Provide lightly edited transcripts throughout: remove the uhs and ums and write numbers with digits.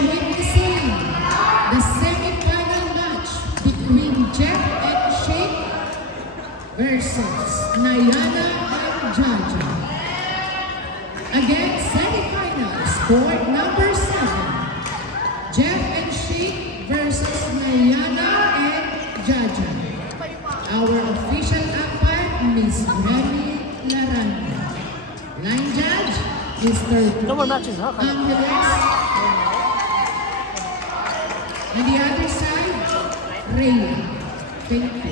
witnessing the semi-final match between Jeff and Shake versus Nayana and Jaja. Again, semi-finals, court number 7. Jeff and Shake versus Nayana and Jaja. Our official umpire, Miss Remy Laranda. Line judge, Mr. No more matches, huh? Angeles. On the other side, Rhea. Thank you.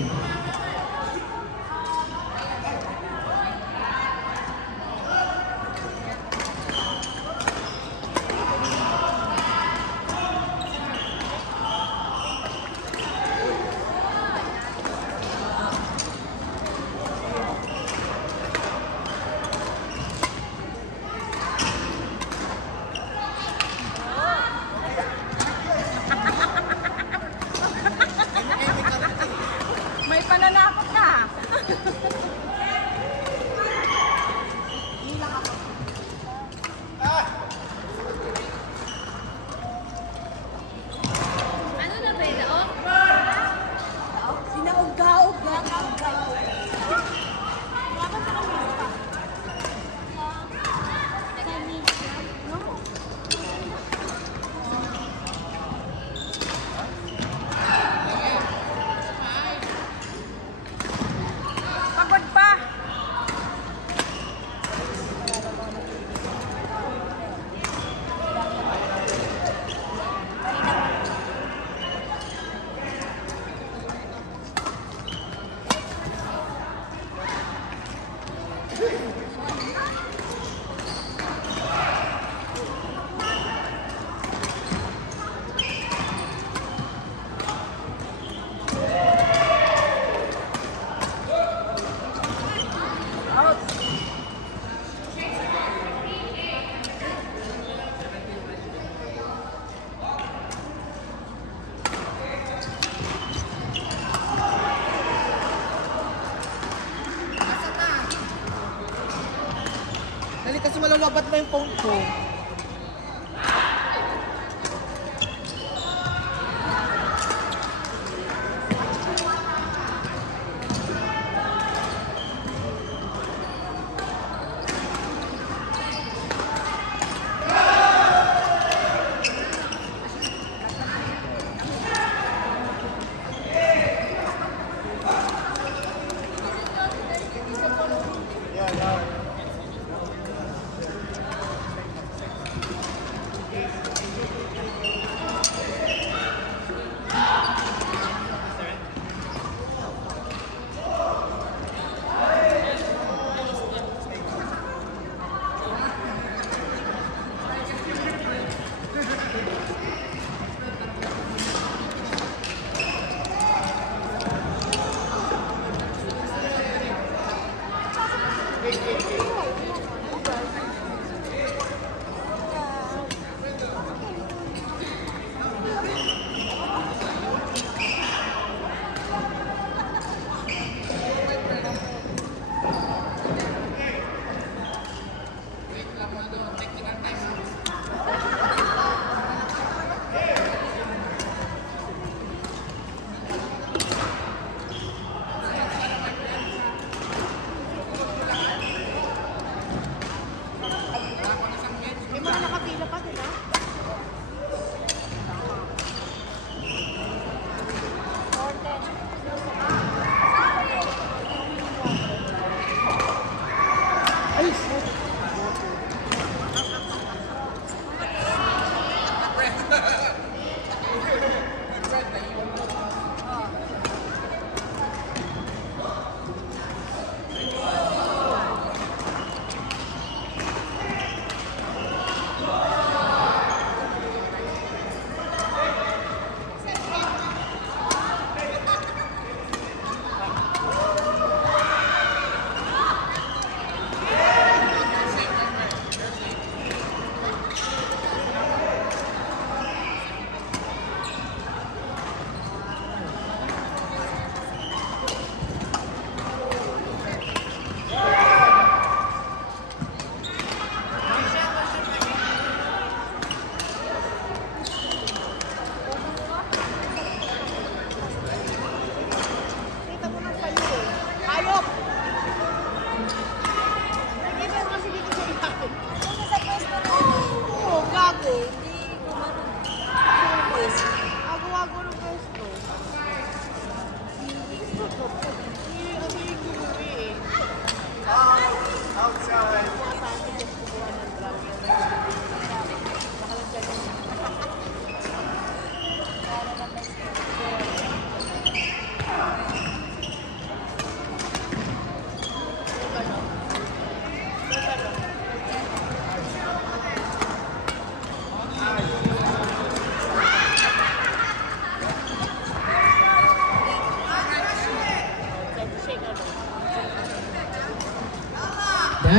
Kasi malalabat na yung phone ko.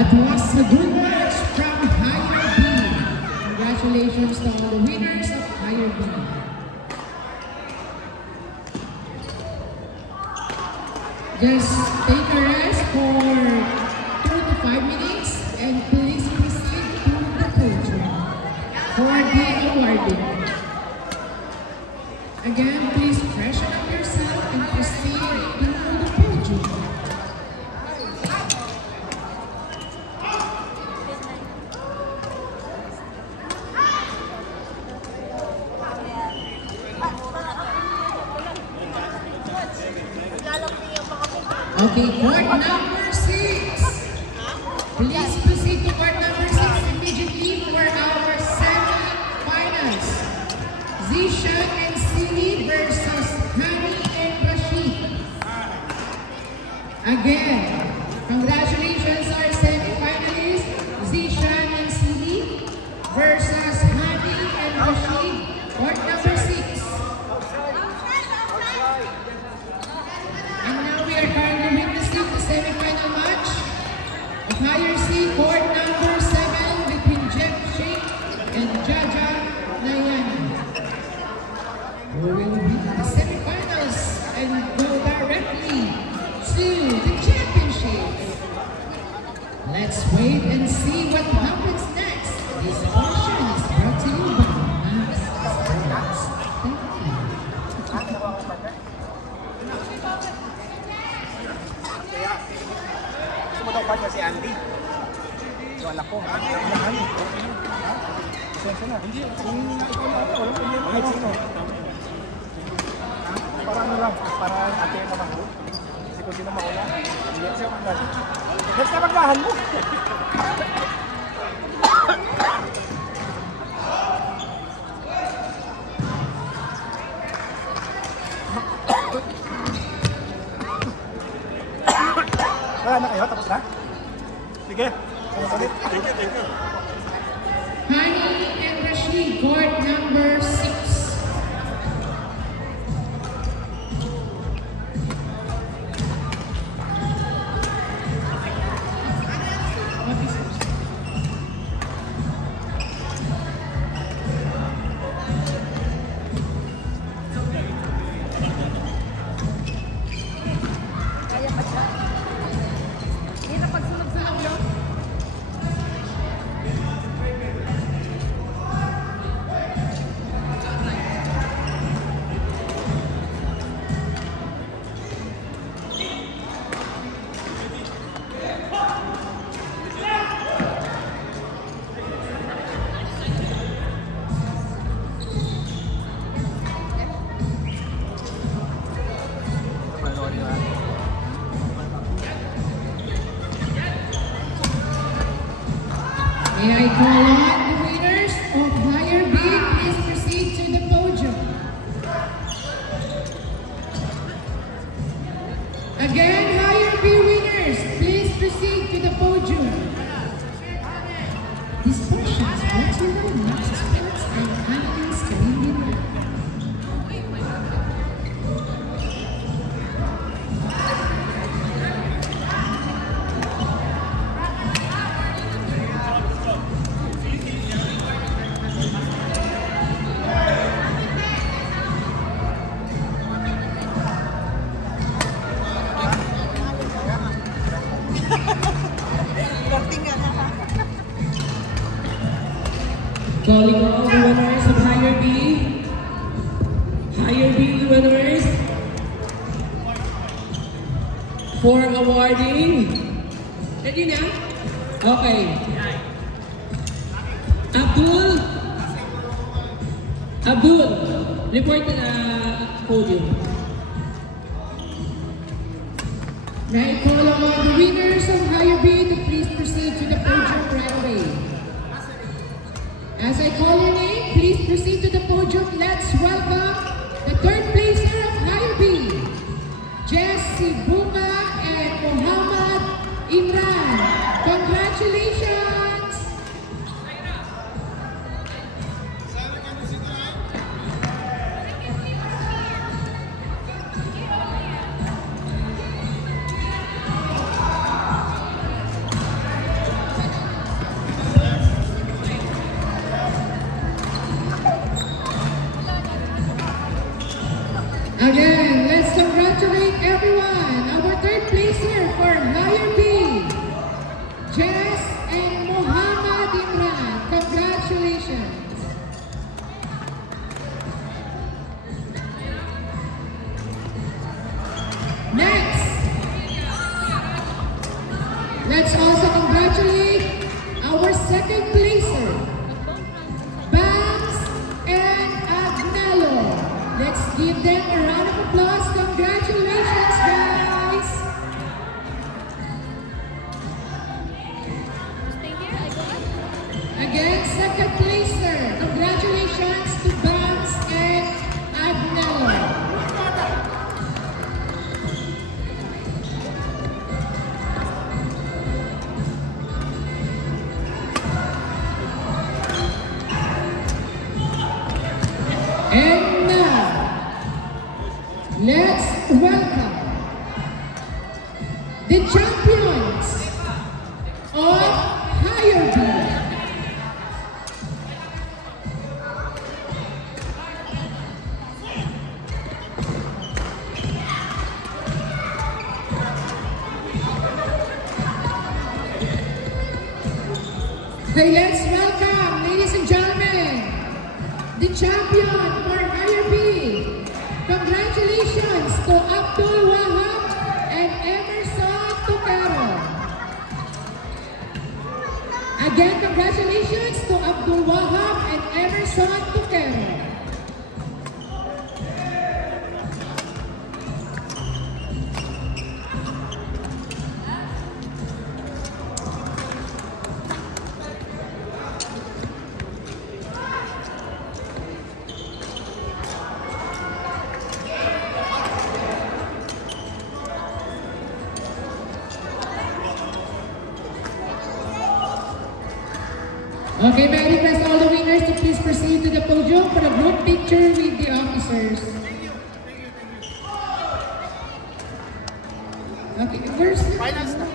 That was a good match from Higher B. Congratulations to all the winners of Higher B. Just take a rest for 2 to 5 minutes and please proceed to the podium for the awarding. Again, please freshen up yourself and proceed to the podium. Okay, court number 6. Please proceed to court number 6 immediately for our semi-finals. Zishan and Sili versus Hani and Rashid. Again, congratulations our semi-finalists, Zishan and Sili versus Hani and Rashid. Court number 6. And now we are currently witnessing the semi-final match of Higher C, court number 7 between Jeff Sheikh and Jaja Nayani. We will beat the semi-finals and go directly to the championship. Let's wait and see what happens next. This portion is brought to you by Max Sports. Thank you. Sumutong niya si Andy. So, anak ko. Sensya na. Hindi. Kung ikaw na ito, walang problema. Kahit sino. Para ano lang. Para ate naman ko. Kasi kung sino mauna. Hindi siya magdali. Let's ka magdahan mo. Wala na kayo? Tapos na? Sige. Sumunod. Thank you. Hani and Rashid, court number 6. May I call on the winners of Higher B, please proceed to the podium. Again, Higher B winners, please proceed to the podium. This portion is brought to you by Max Sports and Hankin's Canadian. Calling all the winners of Higher B. Higher B winners for awarding. Ready na? Okay. Abdul, report to the podium. Now I call on the winners of Higher B to please proceed to the podium right away. As I call your name, please proceed to the podium. Let's welcome the third placer of Higher B, Jesse Bunga and Muhammad Imran. Congratulations! Again, second placer. Congratulations to Banks and Agnello. And now, let's welcome the champions of Higher B. Okay, let's welcome, ladies and gentlemen, the champion for Higher B. Congratulations to Abdul Wahab and Emerson Tucaro. Again, congratulations to Abdul Wahab and Emerson Tucaro. Okay, may I request all the winners to please proceed to the podium for a group picture with the officers. Okay, where's the...